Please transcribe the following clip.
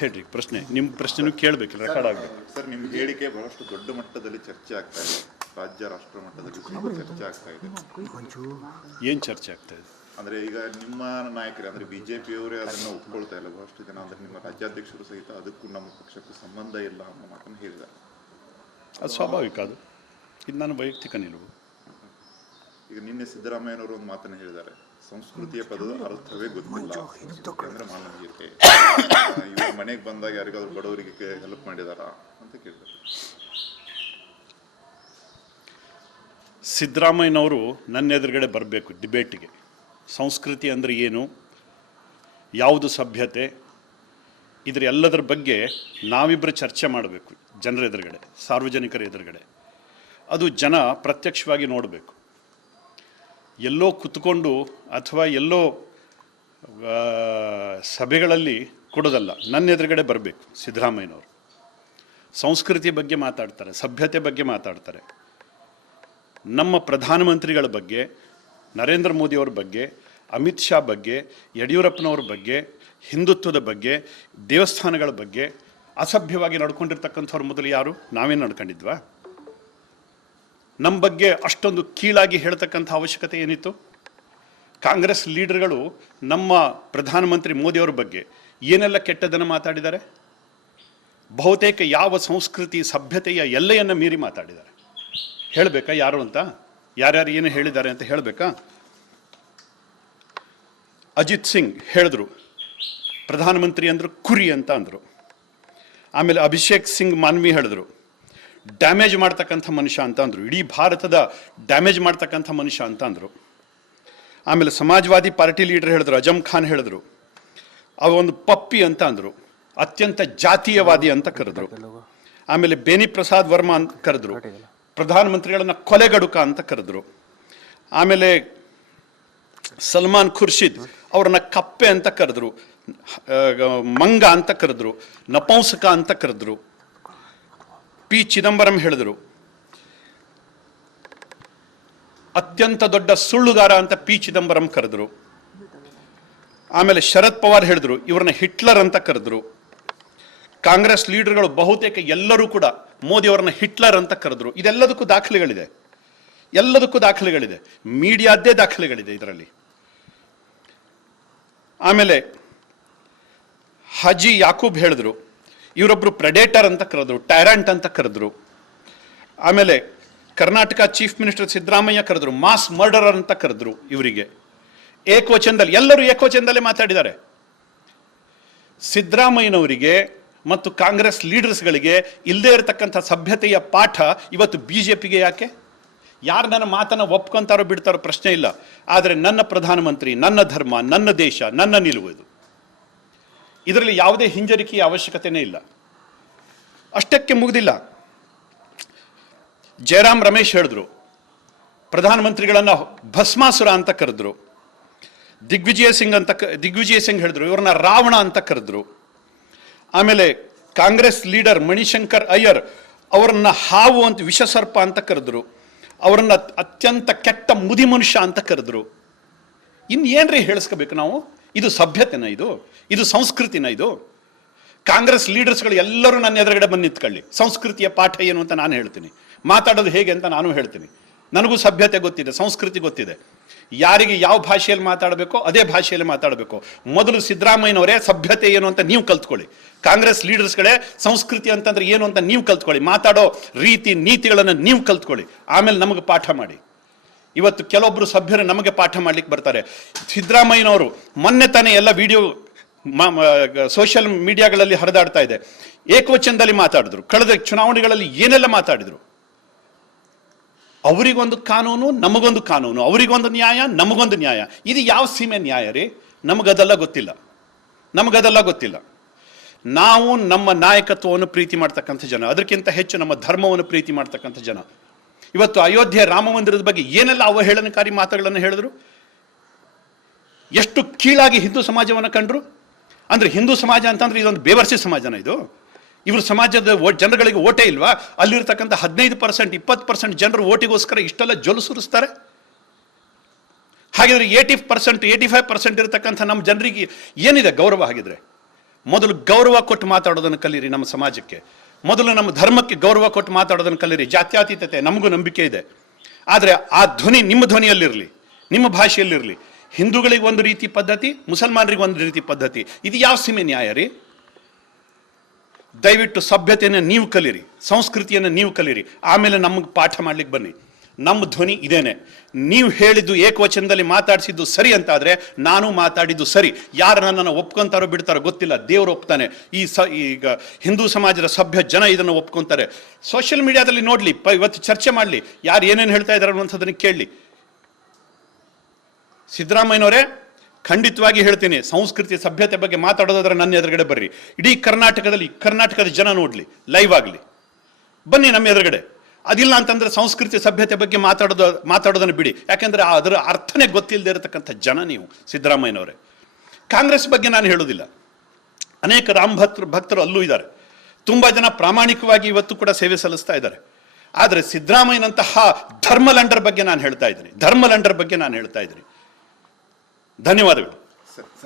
ಹೇಳ್ರಿ ಪ್ರಶ್ನೆ, ನಿಮ್ಮ ಪ್ರಶ್ನೆನೂ ಕೇಳಬೇಕು, ರೆಕಾರ್ಡ್ ಆಗಬೇಕು. ಸರ್, ನಿಮ್ಮ ಹೇಳಿಕೆ ಬಹಳಷ್ಟು ದೊಡ್ಡ ಮಟ್ಟದಲ್ಲಿ ಚರ್ಚೆ ಆಗ್ತಾ ಇದೆ, ರಾಜ್ಯ ರಾಷ್ಟ್ರ ಮಟ್ಟದಲ್ಲಿ ಚರ್ಚೆ ಆಗ್ತಾ ಇದೆ. ಏನು ಚರ್ಚೆ ಆಗ್ತಾ ಇದೆ? ಅಂದರೆ ಈಗ ನಿಮ್ಮ ನಾಯಕರೇ ಅಂದರೆ ಬಿಜೆಪಿಯವರೇ ಅದನ್ನು ಒಪ್ಕೊಳ್ತಾ ಇಲ್ಲ. ಬಹಳಷ್ಟು ಜನ ಅಂದರೆ ನಿಮ್ಮ ರಾಜ್ಯಾಧ್ಯಕ್ಷರು ಸಹಿತ ಅದಕ್ಕೂ ನಮ್ಮ ಪಕ್ಷಕ್ಕೂ ಸಂಬಂಧ ಇಲ್ಲ ಅನ್ನೋ ಮಾತನ್ನು ಹೇಳಿದ್ದಾರೆ. ಅದು ಸ್ವಾಭಾವಿಕ, ಇದು ನನ್ನ ವೈಯಕ್ತಿಕ ನಿಲುವು. ಈಗ ನಿನ್ನೆ ಸಿದ್ದರಾಮಯ್ಯನವರು ಒಂದು ಮಾತನ್ನು ಹೇಳಿದ್ದಾರೆ, ಸಂಸ್ಕೃತಿಯ ಪದದ ಅರ್ಥವೇ ಗೊತ್ತಿಲ್ಲ ಅಂದರೆ ಮಾನವೀಯತೆ. ಇವ್ರ ಮನೆಗೆ ಬಂದಾಗ ಯಾರಿಗಾದ್ರೂ ಬಡವರಿಗೆ ಹೆಲ್ಪ್ ಮಾಡಿದಾರಾ ಅಂತ ಕೇಳಿದ್ದಾರೆ. ಸಿದ್ದರಾಮಯ್ಯನವರು ನನ್ನ ಎದುರುಗಡೆ ಬರಬೇಕು ಡಿಬೇಟಿಗೆ. ಸಂಸ್ಕೃತಿ ಅಂದರೆ ಏನು, ಯಾವುದು ಸಭ್ಯತೆ, ಇದರ ಎಲ್ಲದರ ಬಗ್ಗೆ ನಾವಿಬ್ಬರು ಚರ್ಚೆ ಮಾಡಬೇಕು ಜನರ ಎದುರುಗಡೆ, ಸಾರ್ವಜನಿಕರ ಎದುರುಗಡೆ. ಅದು ಜನ ಪ್ರತ್ಯಕ್ಷವಾಗಿ ನೋಡಬೇಕು. ಎಲ್ಲೋ ಕುತ್ಕೊಂಡು ಅಥವಾ ಎಲ್ಲೋ ಸಭೆಗಳಲ್ಲಿ ಕೊಡೋದಲ್ಲ, ನನ್ನ ಎದುರುಗಡೆ ಬರಬೇಕು ಸಿದ್ದರಾಮಯ್ಯನವರು. ಸಂಸ್ಕೃತಿ ಬಗ್ಗೆ ಮಾತಾಡ್ತಾರೆ, ಸಭ್ಯತೆ ಬಗ್ಗೆ ಮಾತಾಡ್ತಾರೆ. ನಮ್ಮ ಪ್ರಧಾನಮಂತ್ರಿಗಳ ಬಗ್ಗೆ, ನರೇಂದ್ರ ಮೋದಿಯವ್ರ ಬಗ್ಗೆ, ಅಮಿತ್ ಶಾ ಬಗ್ಗೆ, ಯಡಿಯೂರಪ್ಪನವ್ರ ಬಗ್ಗೆ, ಹಿಂದುತ್ವದ ಬಗ್ಗೆ, ದೇವಸ್ಥಾನಗಳ ಬಗ್ಗೆ ಅಸಭ್ಯವಾಗಿ ನಡ್ಕೊಂಡಿರ್ತಕ್ಕಂಥವ್ರು ಮೊದಲು ಯಾರು? ನಾವೇನು ನಡ್ಕೊಂಡಿದ್ವಾ? ನಮ್ಮ ಬಗ್ಗೆ ಅಷ್ಟೊಂದು ಕೀಳಾಗಿ ಹೇಳ್ತಕ್ಕಂಥ ಅವಶ್ಯಕತೆ ಏನಿತ್ತು? ಕಾಂಗ್ರೆಸ್ ಲೀಡರ್ಗಳು ನಮ್ಮ ಪ್ರಧಾನಮಂತ್ರಿ ಮೋದಿಯವ್ರ ಬಗ್ಗೆ ಏನೆಲ್ಲ ಕೆಟ್ಟದನ್ನು ಮಾತಾಡಿದ್ದಾರೆ? ಬಹುತೇಕ ಯಾವ ಸಂಸ್ಕೃತಿ ಸಭ್ಯತೆಯ ಎಲ್ಲೆಯನ್ನು ಮೀರಿ ಮಾತಾಡಿದ್ದಾರೆ. ಹೇಳಬೇಕಾ ಯಾರು ಅಂತ? ಯಾರ್ಯಾರು ಏನು ಹೇಳಿದ್ದಾರೆ ಅಂತ ಹೇಳಬೇಕಾ? ಅಜಿತ್ ಸಿಂಗ್ ಹೇಳಿದ್ರು, ಪ್ರಧಾನಮಂತ್ರಿ ಅಂದರು ಕುರಿ ಅಂತ ಅಂದರು. ಆಮೇಲೆ ಅಭಿಷೇಕ್ ಸಿಂಗ್ ಮಾನ್ವಿ ಹೇಳಿದ್ರು, ಡ್ಯಾಮೇಜ್ ಮಾಡ್ತಕ್ಕಂಥ ಮನುಷ್ಯ ಅಂತ ಅಂದರು, ಇಡೀ ಭಾರತದ ಡ್ಯಾಮೇಜ್ ಮಾಡ್ತಕ್ಕಂಥ ಮನುಷ್ಯ ಅಂತ ಅಂದರು. ಆಮೇಲೆ ಸಮಾಜವಾದಿ ಪಾರ್ಟಿ ಲೀಡರ್ ಹೇಳಿದ್ರು, ಅಜಮ್ ಖಾನ್ ಹೇಳಿದ್ರು, ಅವ ಒಂದು ಪಪ್ಪಿ ಅಂತ ಅಂದರು, ಅತ್ಯಂತ ಜಾತೀಯವಾದಿ ಅಂತ ಕರೆದ್ರು. ಆಮೇಲೆ ಬೇನಿ ಪ್ರಸಾದ್ ವರ್ಮಾ ಅಂತ ಕರೆದ್ರು, ಪ್ರಧಾನಮಂತ್ರಿಗಳನ್ನ ಕೊಲೆಗಡುಕ ಅಂತ ಕರೆದ್ರು. ಆಮೇಲೆ ಸಲ್ಮಾನ್ ಖುರ್ಷಿದ್ ಅವ್ರನ್ನ ಕಪ್ಪೆ ಅಂತ ಕರೆದ್ರು, ಮಂಗ ಅಂತ ಕರೆದ್ರು, ನಪುಂಸಕ ಅಂತ ಕರೆದ್ರು. ಪಿ ಚಿದಂಬರಂ ಹೇಳಿದ್ರು, ಅತ್ಯಂತ ದೊಡ್ಡ ಸುಳ್ಳುಗಾರ ಅಂತ ಪಿ ಚಿದಂಬರಂ ಕರೆದ್ರು. ಆಮೇಲೆ ಶರದ್ ಪವಾರ್ ಹೇಳಿದ್ರು, ಇವ್ರನ್ನ ಹಿಟ್ಲರ್ ಅಂತ ಕರೆದ್ರು. ಕಾಂಗ್ರೆಸ್ ಲೀಡರ್ಗಳು ಬಹುತೇಕ ಎಲ್ಲರೂ ಕೂಡ ಮೋದಿ ಅವರನ್ನ ಹಿಟ್ಲರ್ ಅಂತ ಕರೆದ್ರು. ಇದೆಲ್ಲದಕ್ಕೂ ದಾಖಲೆಗಳಿದೆ, ಎಲ್ಲದಕ್ಕೂ ದಾಖಲೆಗಳಿದೆ, ಮೀಡಿಯಾದ್ದೇ ದಾಖಲೆಗಳಿದೆ ಇದರಲ್ಲಿ. ಆಮೇಲೆ ಹಾಜಿ ಯಾಕೂಬ್ ಹೇಳಿದ್ರು, ಇವರೊಬ್ರು ಪ್ರೆಡೇಟರ್ ಅಂತ ಕರೆದ್ರು, ಟೈರಂಟ್ ಅಂತ ಕರೆದ್ರು. ಆಮೇಲೆ ಕರ್ನಾಟಕ ಚೀಫ್ ಮಿನಿಸ್ಟರ್ ಸಿದ್ದರಾಮಯ್ಯ ಕರೆದ್ರು, ಮಾಸ್ ಮರ್ಡರರ್ ಅಂತ ಕರೆದ್ರು ಇವರಿಗೆ. ಏಕವಚನದಲ್ಲಿ, ಎಲ್ಲರೂ ಏಕವಚನದಲ್ಲೇ ಮಾತಾಡಿದ್ದಾರೆ. ಸಿದ್ದರಾಮಯ್ಯನವರಿಗೆ ಮತ್ತು ಕಾಂಗ್ರೆಸ್ ಲೀಡರ್ಸ್ಗಳಿಗೆ ಇಲ್ಲದೇ ಇರತಕ್ಕಂಥ ಸಭ್ಯತೆಯ ಪಾಠ ಇವತ್ತು ಬಿಜೆಪಿಗೆ ಯಾಕೆ? ಯಾರು ನನ್ನ ಮಾತನ್ನು ಒಪ್ಕೊಂತಾರೋ ಬಿಡ್ತಾರೋ ಪ್ರಶ್ನೆ ಇಲ್ಲ, ಆದರೆ ನನ್ನ ಪ್ರಧಾನಮಂತ್ರಿ, ನನ್ನ ಧರ್ಮ, ನನ್ನ ದೇಶ, ನನ್ನ ನಿಲುವು ಇದು. ಇದರಲ್ಲಿ ಯಾವುದೇ ಹಿಂಜರಿಕೆಯ ಅವಶ್ಯಕತೆಯೇ ಇಲ್ಲ. ಅಷ್ಟಕ್ಕೆ ಮುಗಿದಿಲ್ಲ. ಜಯರಾಮ್ ರಮೇಶ್ ಹೇಳಿದ್ರು, ಪ್ರಧಾನಮಂತ್ರಿಗಳನ್ನ ಭಸ್ಮಾಸುರ ಅಂತ ಕರೆದ್ರು. ದಿಗ್ವಿಜಯ ಸಿಂಗ್ ಹೇಳಿದ್ರು, ಇವ್ರನ್ನ ರಾವಣ ಅಂತ ಕರೆದ್ರು. ಆಮೇಲೆ ಕಾಂಗ್ರೆಸ್ ಲೀಡರ್ ಮಣಿಶಂಕರ್ ಅಯ್ಯರ್ ಅವರನ್ನ ಹಾವು ಅಂತ, ವಿಷಸರ್ಪ ಅಂತ ಕರೆದ್ರು. ಅವರನ್ನ ಅತ್ಯಂತ ಕೆಟ್ಟ ಮುದಿ ಮನುಷ್ಯ ಅಂತ ಕರೆದ್ರು. ಇನ್ನೇನ್ರಿ ಹೇಳಿಸ್ಕೋಬೇಕು ನಾವು? ಇದು ಸಭ್ಯತೆನ? ಇದು ಸಂಸ್ಕೃತಿನ? ಇದು ಕಾಂಗ್ರೆಸ್ ಲೀಡರ್ಸ್ಗಳು ಎಲ್ಲರೂ ನನ್ನ ಎದುರುಗಡೆ ಬಂದು ನಿಂತ್ಕೊಳ್ಳಿ, ಸಂಸ್ಕೃತಿಯ ಪಾಠ ಏನು ಅಂತ ನಾನು ಹೇಳ್ತೀನಿ, ಮಾತಾಡೋದು ಹೇಗೆ ಅಂತ ನಾನು ಹೇಳ್ತೀನಿ. ನನಗೂ ಸಭ್ಯತೆ ಗೊತ್ತಿದೆ, ಸಂಸ್ಕೃತಿ ಗೊತ್ತಿದೆ. ಯಾರಿಗೆ ಯಾವ ಭಾಷೆಯಲ್ಲಿ ಮಾತಾಡಬೇಕೋ ಅದೇ ಭಾಷೆಯಲ್ಲಿ ಮಾತಾಡಬೇಕು. ಮೊದಲು ಸಿದ್ದರಾಮಯ್ಯನವರೇ ಸಭ್ಯತೆ ಏನು ಅಂತ ನೀವು ಕಲ್ತ್ಕೊಳ್ಳಿ. ಕಾಂಗ್ರೆಸ್ ಲೀಡರ್ಸ್ಗಳೇ ಸಂಸ್ಕೃತಿ ಅಂತಂದ್ರೆ ಏನು ಅಂತ ನೀವು ಕಲ್ತ್ಕೊಳ್ಳಿ. ಮಾತಾಡೋ ರೀತಿ ನೀತಿಗಳನ್ನು ನೀವು ಕಲ್ತ್ಕೊಳ್ಳಿ, ಆಮೇಲೆ ನಮಗೆ ಪಾಠ ಮಾಡಿ. ಇವತ್ತು ಕೆಲವೊಬ್ಬರು ಸಭ್ಯರು ನಮಗೆ ಪಾಠ ಮಾಡ್ಲಿಕ್ಕೆ ಬರ್ತಾರೆ. ಸಿದ್ದರಾಮಯ್ಯನವರು ಮೊನ್ನೆ ತಾನೇ ಎಲ್ಲ ವಿಡಿಯೋ ಸೋಷಿಯಲ್ ಮೀಡಿಯಾಗಳಲ್ಲಿ ಹರಿದಾಡ್ತಾ ಇದೆ, ಏಕವಚನದಲ್ಲಿ ಮಾತಾಡಿದ್ರು. ಕಳೆದ ಚುನಾವಣೆಗಳಲ್ಲಿ ಏನೆಲ್ಲ ಮಾತಾಡಿದ್ರು. ಅವರಿಗೊಂದು ಕಾನೂನು, ನಮಗೊಂದು ಕಾನೂನು, ಅವರಿಗೊಂದು ನ್ಯಾಯ, ನಮಗೊಂದು ನ್ಯಾಯ. ಇದು ಯಾವ ಸೀಮೆ ನ್ಯಾಯ ರೀ? ನಮಗದೆಲ್ಲ ಗೊತ್ತಿಲ್ಲ. ನಾವು ನಮ್ಮ ನಾಯಕತ್ವವನ್ನು ಪ್ರೀತಿ ಮಾಡ್ತಕ್ಕಂಥ ಜನ, ಅದಕ್ಕಿಂತ ಹೆಚ್ಚು ನಮ್ಮ ಧರ್ಮವನ್ನು ಪ್ರೀತಿ ಮಾಡ್ತಕ್ಕಂಥ ಜನ. ಇವತ್ತು ಅಯೋಧ್ಯೆ ರಾಮ ಮಂದಿರದ ಬಗ್ಗೆ ಏನೆಲ್ಲ ಅವಹೇಳನಕಾರಿ ಮಾತುಗಳನ್ನು ಹೇಳಿದ್ರು, ಎಷ್ಟು ಕೀಳಾಗಿ ಹಿಂದೂ ಸಮಾಜವನ್ನು ಕಂಡ್ರು. ಅಂದ್ರೆ ಹಿಂದೂ ಸಮಾಜ ಅಂತಂದ್ರೆ ಇದೊಂದು ಬೇವರ್ಸಿ ಸಮಾಜನ ಇದು? ಇವ್ರ ಸಮಾಜದ ಜನಗಳಿಗೆ ಓಟೇ ಇಲ್ವಾ? ಅಲ್ಲಿರ್ತಕ್ಕಂಥ 15%, 20% ಜನರು ಓಟಿಗೋಸ್ಕರ ಇಷ್ಟೆಲ್ಲ ಜೊಲು ಸುರಿಸ್ತಾರೆ. ಹಾಗಿದ್ರೆ 80%, 85% ಇರತಕ್ಕಂಥ ನಮ್ಮ ಜನರಿಗೆ ಏನಿದೆ ಗೌರವ? ಹಾಗಿದ್ರೆ ಮೊದಲು ಗೌರವ ಕೊಟ್ಟು ಮಾತಾಡೋದನ್ನು ಕಲೀರಿ. ನಮ್ಮ ಸಮಾಜಕ್ಕೆ ಮೊದಲು ನಮ್ಮ ಧರ್ಮಕ್ಕೆ ಗೌರವ ಕೊಟ್ಟು ಮಾತಾಡೋದನ್ನು ಕಲೀರಿ. ಜಾತ್ಯತೀತತೆ ನಮಗೂ ನಂಬಿಕೆ ಇದೆ, ಆದರೆ ಆ ಧ್ವನಿ ನಿಮ್ಮ ಧ್ವನಿಯಲ್ಲಿರಲಿ, ನಿಮ್ಮ ಭಾಷೆಯಲ್ಲಿರಲಿ. ಹಿಂದೂಗಳಿಗೆ ಒಂದು ರೀತಿ ಪದ್ಧತಿ, ಮುಸಲ್ಮಾನರಿಗೆ ಒಂದು ರೀತಿ ಪದ್ಧತಿ. ಇದು ಯಾವ ಸೀಮೆ ನ್ಯಾಯ ರೀ? ದಯವಿಟ್ಟು ಸಭ್ಯತೆಯನ್ನು ನೀವು ಕಲೀರಿ, ಸಂಸ್ಕೃತಿಯನ್ನು ನೀವು ಕಲೀರಿ, ಆಮೇಲೆ ನಮಗೆ ಪಾಠ ಮಾಡ್ಲಿಕ್ಕೆ ಬನ್ನಿ. ನಮ್ಮ ಧ್ವನಿ ಇದೇನೆ. ನೀವು ಹೇಳಿದ್ದು ಏಕವಚನದಲ್ಲಿ ಮಾತಾಡಿಸಿದ್ದು ಸರಿ ಅಂತಾದರೆ ನಾನು ಮಾತಾಡಿದ್ದು ಸರಿ. ಯಾರು ನನ್ನನ್ನು ಒಪ್ಕೊಂತಾರೋ ಬಿಡ್ತಾರೋ ಗೊತ್ತಿಲ್ಲ, ದೇವರು ಒಪ್ತಾನೆ. ಈಗ ಹಿಂದೂ ಸಮಾಜದ ಸಭ್ಯ ಜನ ಇದನ್ನು ಒಪ್ಕೊಂತಾರೆ. ಸೋಷಿಯಲ್ ಮೀಡಿಯಾದಲ್ಲಿ ನೋಡಲಿ, ಇವತ್ತು ಚರ್ಚೆ ಮಾಡಲಿ, ಯಾರು ಏನೇನು ಹೇಳ್ತಾ ಇದ್ದಾರೆ ಅನ್ನುವಂಥದ್ದನ್ನು ಕೇಳಲಿ. ಸಿದ್ದರಾಮಯ್ಯನವರೇ, ಖಂಡಿತವಾಗಿ ಹೇಳ್ತೀನಿ, ಸಂಸ್ಕೃತಿ ಸಭ್ಯತೆ ಬಗ್ಗೆ ಮಾತಾಡೋದಾದ್ರೆ ನನ್ನ ಎದುರುಗಡೆ ಬರ್ರಿ. ಇಡೀ ಕರ್ನಾಟಕದ ಜನ ನೋಡಲಿ, ಲೈವ್ ಆಗಲಿ, ಬನ್ನಿ ನಮ್ಮ ಎದುರುಗಡೆ. ಅದಿಲ್ಲ ಅಂತಂದ್ರೆ ಸಂಸ್ಕೃತಿ ಸಭ್ಯತೆ ಬಗ್ಗೆ ಮಾತಾಡೋದನ್ನು ಬಿಡಿ. ಯಾಕೆಂದ್ರೆ ಅದರ ಅರ್ಥನೇ ಗೊತ್ತಿಲ್ಲದೆ ಇರತಕ್ಕಂಥ ಜನ ನೀವು ಸಿದ್ದರಾಮಯ್ಯನವರೇ. ಕಾಂಗ್ರೆಸ್ ಬಗ್ಗೆ ನಾನು ಹೇಳೋದಿಲ್ಲ, ಅನೇಕ ರಾಮ ಭಕ್ತರು ಅಲ್ಲೂ ಇದ್ದಾರೆ, ತುಂಬಾ ಜನ ಪ್ರಾಮಾಣಿಕವಾಗಿ ಇವತ್ತು ಕೂಡ ಸೇವೆ ಸಲ್ಲಿಸ್ತಾ ಇದ್ದಾರೆ. ಆದರೆ ಸಿದ್ದರಾಮಯ್ಯನಂತಹ ಧರ್ಮಲಂಡರ್ ಬಗ್ಗೆ ನಾನು ಹೇಳ್ತಾ ಇದ್ದೀನಿ, ಧರ್ಮಲಂಡರ್ ಬಗ್ಗೆ ನಾನು ಹೇಳ್ತಾ ಇದ್ದೀನಿ. ಧನ್ಯವಾದಗಳು.